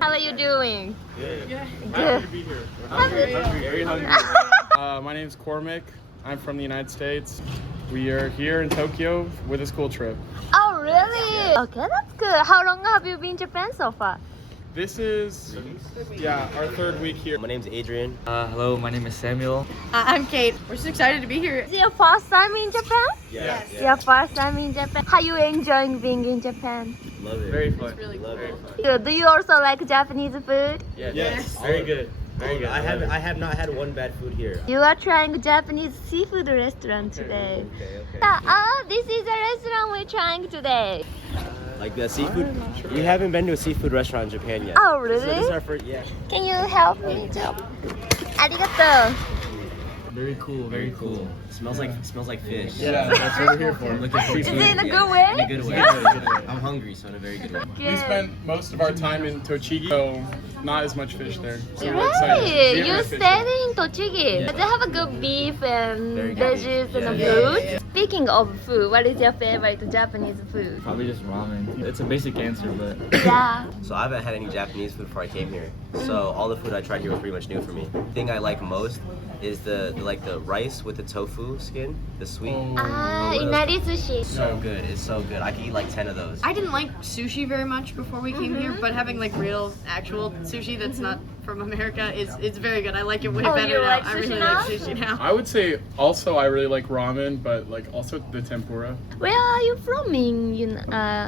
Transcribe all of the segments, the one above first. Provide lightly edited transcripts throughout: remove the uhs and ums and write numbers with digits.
How are you doing? Good. Good. Happy to be here. Hungry. Very hungry. My name's Cormac. I'm from the United States. We are here in Tokyo with a school trip. Oh, really? Okay, that's good. How long have you been in Japan so far? This is, our third week here. My name's Adrian. Hello, my name is Samuel. I'm Kate. We're just excited to be here. Is it your first time in Japan? Yeah. Your first time in Japan. How you enjoying being in Japan? Love it. Very fun. It's really Love cool. it. Good. Do you also like Japanese food? Yes. Very good. Very good. I have not had one bad food here. You are trying Japanese seafood restaurant today. Okay. This is a restaurant we're trying today. Like the seafood? We haven't been to a seafood restaurant in Japan yet. Oh, So this is really? our first, yeah. Can you help me to? Arigato. Very cool. Very cool. Smells like fish. Yeah, that's what we're here for. I'm looking forward Is to it it. in a good way? In a good way. I'm hungry, so in a very good way. We spent most of our time in Tochigi, so not as much fish there. So we're excited. Right, We you have fish stayed there. in Tochigi. They have a good beef and Very good veggies beef. and Yeah. food. Speaking of food, what is your favorite Japanese food? Probably just ramen. It's a basic answer, but Yeah. So I haven't had any Japanese food before I came here. So all the food I tried here was pretty much new for me. The thing I like most is the rice with the tofu skin, the sweet. Inari sushi. So good. It's so good. I could eat like 10 of those. I didn't like sushi very much before we came here, but having like real, actual sushi that's not from America is very good. I like it way Oh, better you now. like I sushi really now? like sushi now. I would say also I really like ramen, but like also the tempura. Where are you from in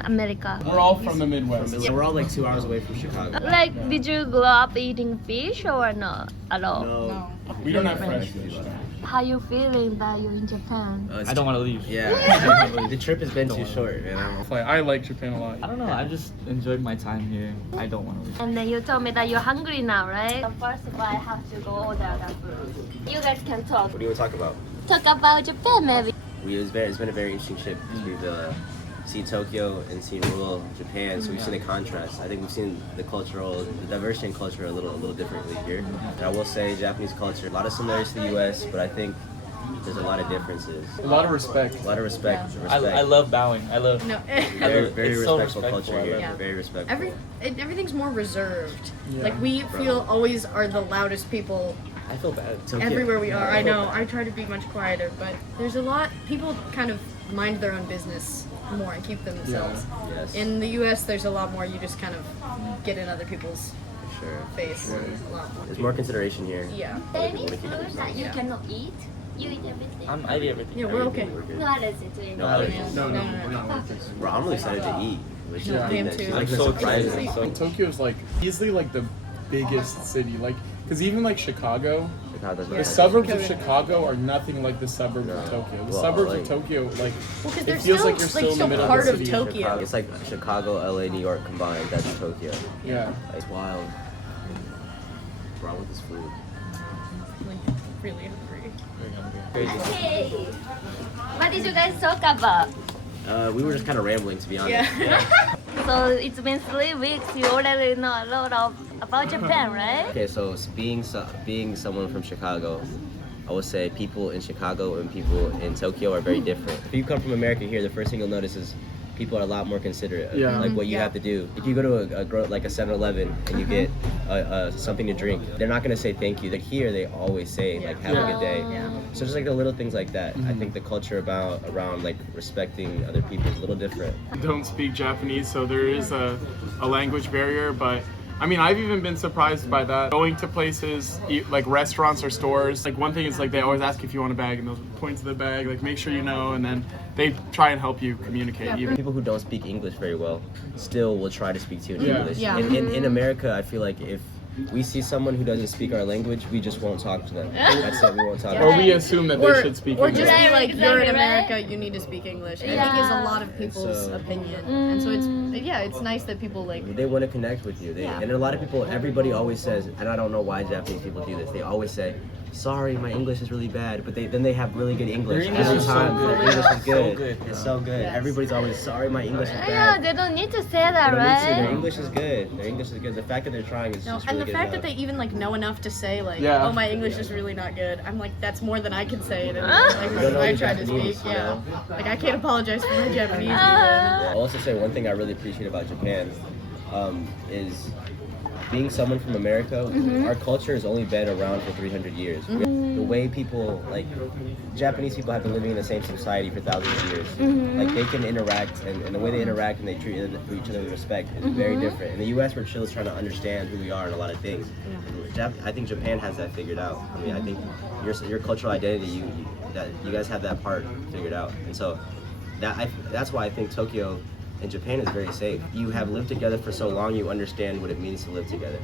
America? We're all from the Midwest. So we're all like 2 hours away from Chicago. Like, did you grow up eating fish or not at all? No. We don't have fresh fish. How you feeling that you're in Japan? I don't want to leave. Yeah. The trip has been too short, man. I like Japan a lot. I don't know. I just enjoyed my time here. I don't want to leave. And then you told me that you're hungry now, right? So first of all, I have to go order the food. You guys can talk. What do you want to talk about? Talk about Japan, maybe. It's been a very interesting trip because we've seen Tokyo and seen rural Japan, so we've seen the contrast. I think we've seen the diversity in culture a little differently here. And I will say Japanese culture, a lot of similarities to the US, but I think there's a lot of differences. A lot of respect. A lot of respect. I love bowing. I love. No, Very It's so respectful culture respectful. here. Yeah. Very respectful. everything's more reserved. Yeah. Like we feel always are the loudest people I feel bad. Tokyo. everywhere we are. I know. I try to be much quieter, but there's a lot. People kind of mind their own business more and keep them themselves. Yes. In the U.S., there's a lot more. You just kind of get in other people's Sure. face. A lot more. There's more consideration here. Yeah. Any Wanna keep food it that you Yeah. cannot eat? You eat everything. I eat everything. Yeah, we're okay. We're good. No allergy to it. No allergy. No. Well, I'm really excited to eat. Which is Yeah. I am that too. she's like I'm so surprising. excited. Tokyo's like easily like the biggest city. Like, because even like Chicago, Chicago's the not suburbs of Chicago. Chicago are nothing like the suburbs of Tokyo. The Well, suburbs like- of Tokyo, like, Well, because it they're feels still like you're still in the middle part of the of city. Tokyo. It's like Chicago, LA, New York combined. That's Tokyo. Yeah. It's wild. What's wrong with this food? Like really hungry. Hey, what did you guys talk about? We were just kind of rambling, to be honest. Yeah. So it's been 3 weeks. You already know a lot about Japan, right? Okay, so being someone from Chicago, I would say people in Chicago and people in Tokyo are very different. If you come from America here, the first thing you'll notice is people are a lot more considerate of Yeah. like what you Yeah. have to do. If you go to like a 7-Eleven and you get something to drink, they're not gonna say thank you. Like here, they always say like have a good day. Yeah. So just like the little things like that. I think the culture around like respecting other people is a little different. Don't speak Japanese, so there is a language barrier, but I mean, I've even been surprised by that. Going to places, like restaurants or stores, like one thing is like they always ask if you want a bag and they'll point to the bag, like make sure you know, and then they try and help you communicate. Even. People who don't speak English very well still will try to speak to you in Yeah. English. Yeah. In America, I feel like if we see someone who doesn't speak our language, we just won't talk to them. That's it, we won't talk to Or them. we assume that they should speak or English. just be like, Exactly, you're in right? America, you need to speak English. I think is a lot of people's So- opinion, and so it's nice that people like. They want to connect with you. And a lot of people, everybody always says, and I don't know why Japanese people do this, they always say, sorry, my English is really bad, but then they have really good English. Their English Every is so time, good. their English is So good. good, It's bro. so good. Yes. Everybody's always, sorry, my English is Yeah, bad. they don't need to say that, They don't need to. Their right? English is good. Their English is good. The fact that they're trying is No, just and really the good fact that enough. they even like know enough to say like, Yeah. oh, my English is really not good. I'm like, that's more than I can say in You don't know I the try to Japanese, speak. you Yeah, know? like I can't apologize for my Japanese. I'll also say one thing I really appreciate about Japan is being someone from America. Our culture has only been around for 300 years. The way people, like Japanese people, have been living in the same society for thousands of years. Like they can interact, and the way they interact and they treat each other with respect is very different. In the U.S., we're still trying to understand who we are in a lot of things. I think Japan has that figured out. I mean, I think your cultural identity, you guys have that part figured out, and so that's why I think Tokyo and Japan is very safe. You have lived together for so long, you understand what it means to live together.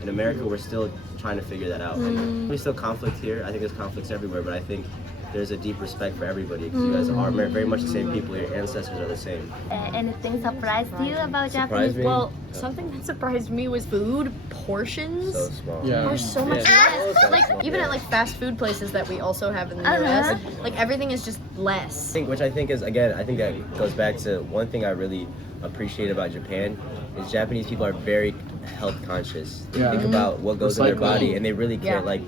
In America, we're still trying to figure that out. And there's still conflict here. I think there's conflicts everywhere, but I think there's a deep respect for everybody because you guys are very much the same people. Your ancestors are the same. Anything surprised you about Surprised Japanese? me? Well, something that surprised me was food portions. So small. Yeah. Are so much Yeah. less. Like even at like fast food places that we also have in the US, like everything is just less. Which I think is, again, I think that goes back to one thing I really appreciate about Japan is Japanese people are very health conscious. They think about what goes in their body and they really care. Yeah. Like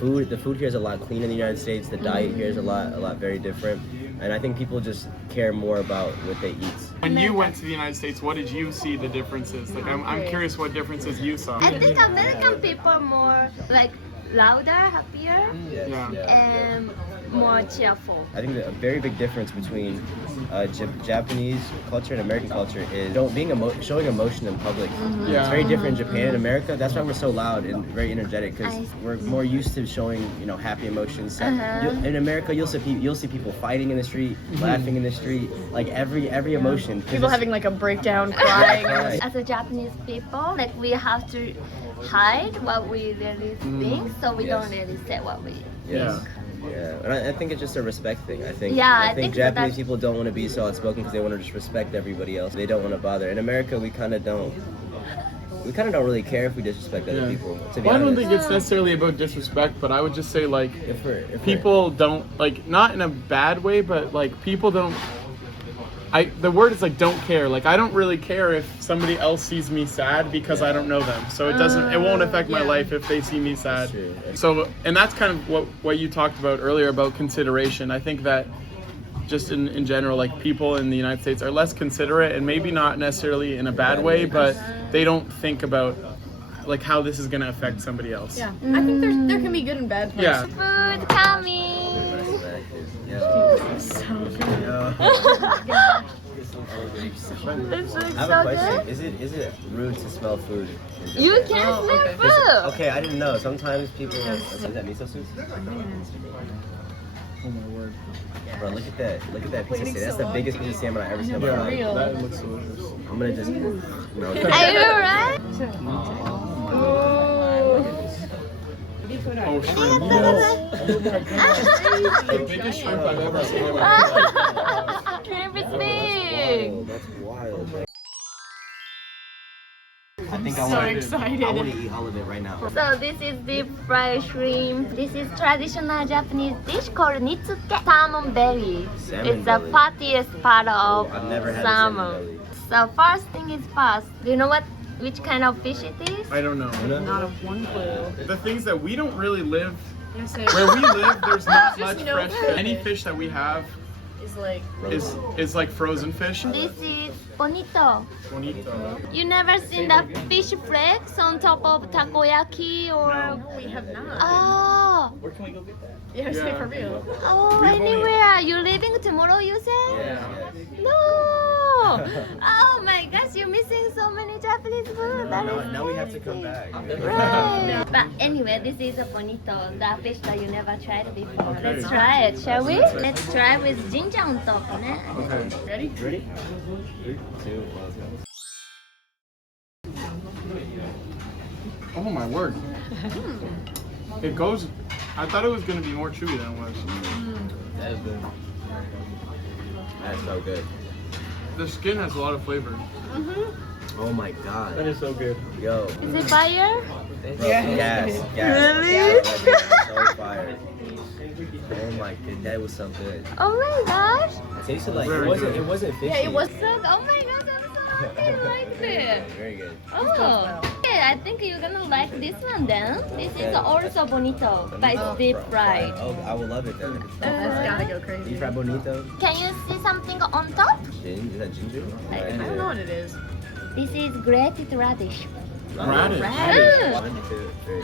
the food here is a lot cleaner in the United States. The diet here is a lot very different. And I think people just care more about what they eat. When you went to the United States, what did you see the differences? Like, I'm curious what differences you saw. I think American people are more like louder, happier, and more cheerful. I think that a very big difference between Japanese culture and American culture is showing emotion in public. It's very different in Japan and America. That's why we're so loud and very energetic because we're more used to showing happy emotions. In America, you'll see people fighting in the street, laughing in the street, like every emotion. People having like a breakdown, crying. As a Japanese people, like we have to hide what we really think, so we don't really say what we Yes. Yeah, and I think it's just a respect thing. I think think Japanese people don't want to be so outspoken because they want to just respect everybody else. They don't want to bother. In America, we kind of don't. We kind of don't really care if we disrespect other people. To be Well, I don't honest. think it's necessarily about disrespect, but I would just say like If people don't like, not in a bad way, but like people don't. The word is like don't care. Like I don't really care if somebody else sees me sad because I don't know them. So it won't affect my life if they see me sad. True. So, and that's kind of what you talked about earlier about consideration. I think that just in general, like people in the United States are less considerate, and maybe not necessarily in a bad way, but they don't think about like how this is going to affect somebody else. Yeah, I think there can be good and bad parts. Yeah. Food coming. So good. This looks I have so a question. good. Is it rude to smell food? in Japan? You can smell food. Okay, I didn't know. Sometimes people. Is that miso soup? Oh my word. Bro, look at that piece of salmon. That's the biggest piece of salmon I ever seen in my life. Real. That looks delicious. I'm gonna just. No. Are you alright? Oh, shrimp. The biggest shrimp I've ever seen in my life. Shrimp is big. Whoa, that's wild. I think So excited. I want to eat all of it right now. So this is deep fried shrimp. This is traditional Japanese dish called nitsuke salmon belly. Salmon It's the belly. fattiest part of I've never had a salmon belly. So first thing is first. Do you know which kind of fish it is? I don't know. Not a one clue. The things that we don't really live, Yes, where we live, there's not much no fresh fish. fish. Any fish that we have Is like is like frozen fish. This is bonito. Bonito. You never seen the fish flakes on top of takoyaki or? No. we have not. Oh, Where can we go get that? Yeah, Yeah. for real. oh, We've only- anywhere. You're leaving tomorrow, you said? Yeah. No. Oh my gosh, you're missing so many Japanese food. That is Now we have to come back. right. But anyway, this is a bonito, the fish that you never tried before. Okay. Let's try it, shall we? Let's try it. Let's try with ginger on top. Ne? Okay. Ready? Ready? 3, 2, 1, go. Oh my word. It goes. I thought it was gonna be more chewy than it was. That is good. That's so good. The skin has a lot of flavor. Oh my god. That is so good. Yo. Is it fire? Bro, yes. Really? That is so fire. Oh my god, that was so good. Oh my gosh. It tasted like Very good. it wasn't fishy. Yeah, it was. So, oh my gosh, I'm so happy I liked it. Very good. Oh, okay, I think you're gonna like this one then. This is also bonito, but it's deep fried. Oh, I will love it then. That's gotta go Deep crazy. fried bonito. Can you see something on top? Is that ginger? I don't know what it is. This is grated radish. Radish. Mm. 1, 2, 3.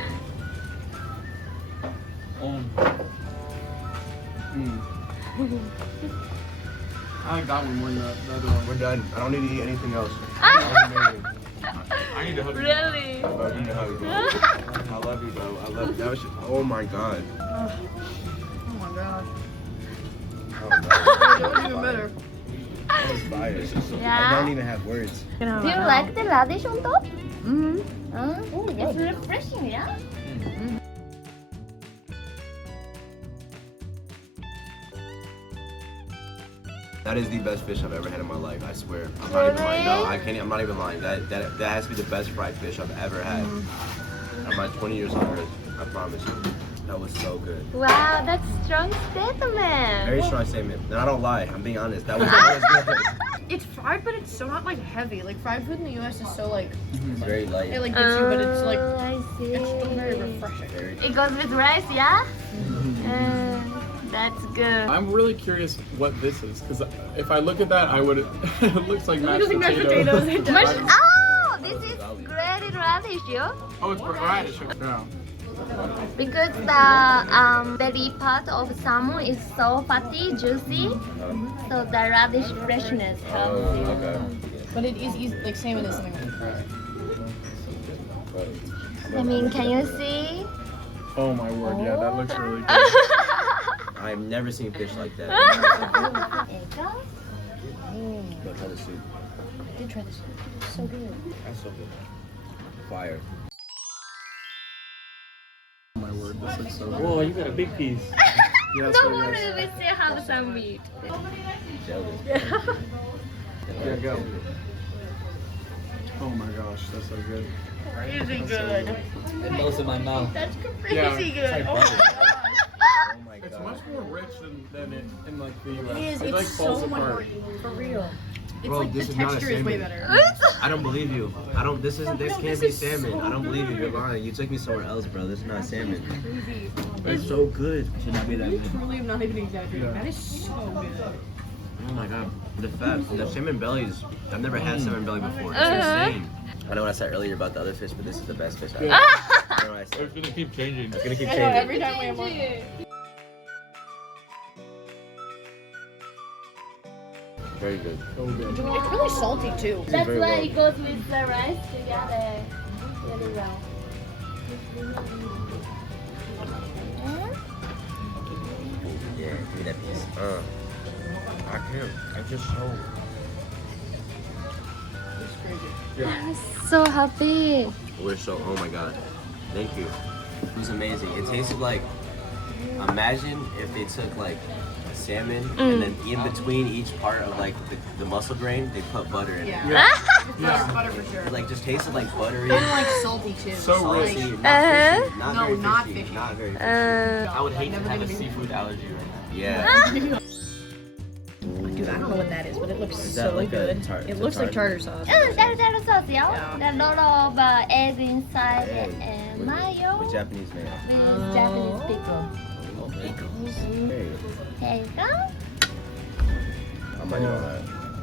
I like that one more than the other one. We're done. I don't need to eat anything else. I need to hug you. Really? I love you, I love you, bro. I love you. That was just, oh my god. Oh my god. Oh god. That was even better. That was fire. I Yeah. don't even have words. Do you like the radish on top? It's refreshing, yeah? That is the best fish I've ever had in my life. I swear. I'm not even lying. No, I can't. I'm not even lying. That has to be the best fried fish I've ever had. I'm like 20 years on earth. I promise you. That was so good. Wow, that's strong statement. Very strong statement. And I don't lie. I'm being honest. That was good. It's fried, but it's so not like heavy. Like fried food in the U.S. is so like It's very light. it like gets you, but it's like I see. it's still very refreshing. It goes with rice, yeah? That's good. I'm really curious what this is because if I look at that, I would. It looks like mashed Looks like mashed potatoes. potatoes. It Mush- does. oh, this is grated radish, yeah? Oh, it's radish. Yeah. Because the belly part of salmon is so fatty, juicy, so the radish freshness helps you. Okay. But it is easy, like salmon is something. I mean, can you see? Oh my word, yeah, that looks really good. I've never seen fish like that. There you go. Go try the soup. I did try this. It's so good. That's so good. Fire. Oh my word, this looks so good. Whoa, you got a big piece. Yeah, No so worry, yes. we still have some meat. Jealous. Yeah, go. Oh my gosh, that's so good. Crazy good. It melts in my mouth. That's crazy Yeah. good. Oh my It's god. much more rich than in like the US. It is. It like It's falls so much apart. more for real. It's Bro, like this the is not a texture is way salmon. better. I don't believe you. I don't. This isn't. This No, can't this be is salmon. so I don't believe you. You're good. lying. You took me somewhere else, bro. This is not salmon. Crazy. It's so good. Should not be that You good. truly am not even exaggerating. Yeah. That is so good. Oh my god. The fat. The salmon bellies. I've never had salmon belly before. It's Uh-huh. insane. I know what I said earlier about the other fish, but this is the best fish I've Ah! had. I know what I said. It's gonna keep changing. It's gonna keep I know, changing. every time we have one. Very good. So good. It's really salty too. That's very why well. it goes with the rice together. Really well. Yeah, give me that piece. I can't. I just so. It's crazy. I'm so happy. We're so. Oh my god. Thank you. It was amazing. It tasted like. Imagine if they took like a salmon and then in between each part of like the muscle grain, they put butter in it. Yeah. Yeah. Butter for sure. It like just tasted like buttery. And like salty too. So Salty, rich. not fishy, not No, very not fishy, fishy. not very fishy. I would hate to Never have a gonna be- seafood allergy right Yeah. Dude, I don't know what that is, but it looks Is that so like a good. tar- It it's a looks like tartar? tartar sauce. Tartar sauce, yeah? Yeah. There are a lot of eggs inside Egg. and With- mayo With Japanese mayo. with Japanese pickle. Hey, There you go. I'm not doing that.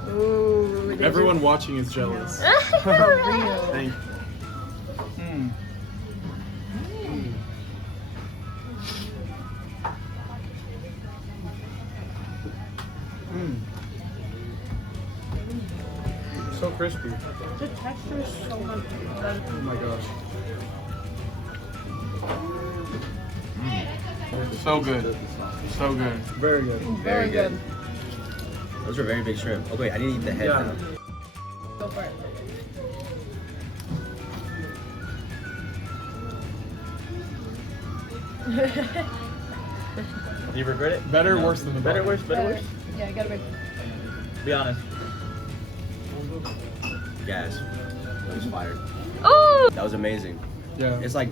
Ooh, Everyone watching is jealous. for real. Thank you. Mm. Mm. So crispy. The texture is so good. Oh my gosh. So good. So good. Very good. Very good. Those are very big shrimp. Oh wait, I need to eat the head Yeah. now. Go for it. You regret it? Better or worse than the Better, butter? worse, better, worse? Yeah, you gotta be. Be honest. Gas. That was fire. Ooh! That was amazing. Yeah. It's like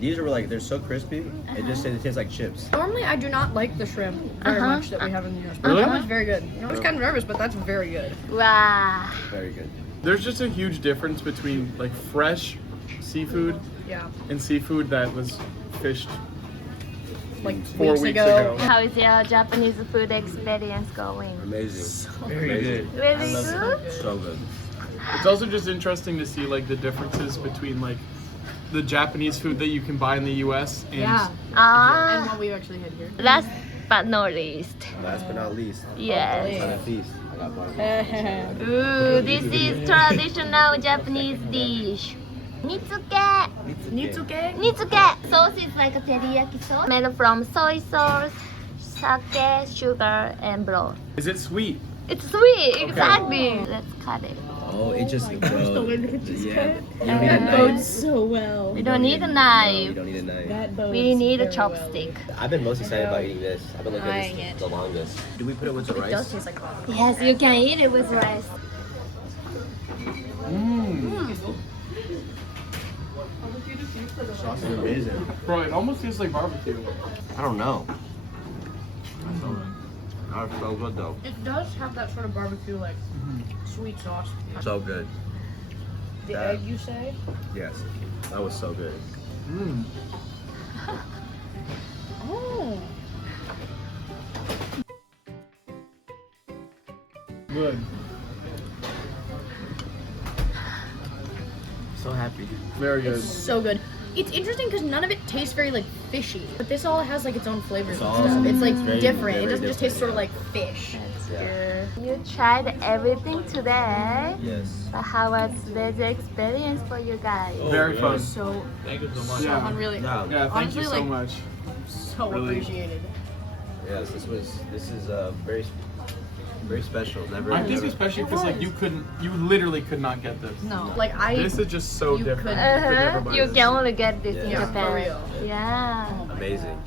these are like they're so crispy. It just it tastes like chips. Normally, I do not like the shrimp very Uh-huh. much that we have in the US. But Really? that one's very good. I was kind of nervous, but that's very good. Wow. Very good. There's just a huge difference between like fresh seafood Yeah. and seafood that was fished Like 4 weeks ago. How is your Japanese food experience going? Amazing. Very good. Really I love good? So good. It's also just interesting to see like the differences between like the Japanese food that you can buy in the U.S. and Yeah. And Ah, what we actually had here. last but not least. Last but not least, Yes. on a feast. I got one. Ooh, this is traditional Japanese dish. Nitsuke. Nitsuke? Nitsuke. Sauce is like a teriyaki sauce made from soy sauce, sake, sugar, and broth. is it sweet? It's sweet, exactly. Let's cut it. Oh, it just bro. way we just Yeah. cut it. You don't need a That knife. bodes so well. We don't need a No, you knife. don't need a knife. That bodes We need a very chopstick. I've been most excited about eating this. I've been looking at Eyeing this it. the longest. Do we put it with the Well. It does rice? taste like coffee. Yes, you can eat it with rice. Sauce is amazing. Bro, it almost tastes like barbecue. I don't know. That's so good though. It does have that sort of barbecue, like, sweet sauce. So good. The That- egg, you say? Yes. That was so good. Mm. Oh. Good. So happy. Very good. So good. It's interesting because none of it tastes very like fishy, but this all has like its own flavors and all- stuff. It's like it's very- different. It very doesn't just taste sort of like fish. Good. You tried everything today. Yes. But how was today's experience for you guys? Very fun. So, Thank you so much. Yeah. fun, really, Yeah. Yeah, thank Honestly, you so like- much. so Really. appreciated. Yes. This is very special. Never. I think never- especially because like you literally could not get this. No, like I. This is just so You different. couldn't. You could never buy You this. can only get this in Yeah. Japan. For real. Yeah. Amazing.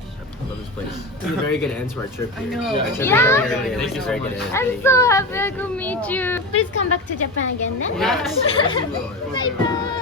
I love this place. It's a very good end to our trip here. know. Yeah. It's a Yeah. very good end. Thank you It's a so very much. good end. I'm so happy I could meet you. Please come back to Japan again. Yes. Bye bye.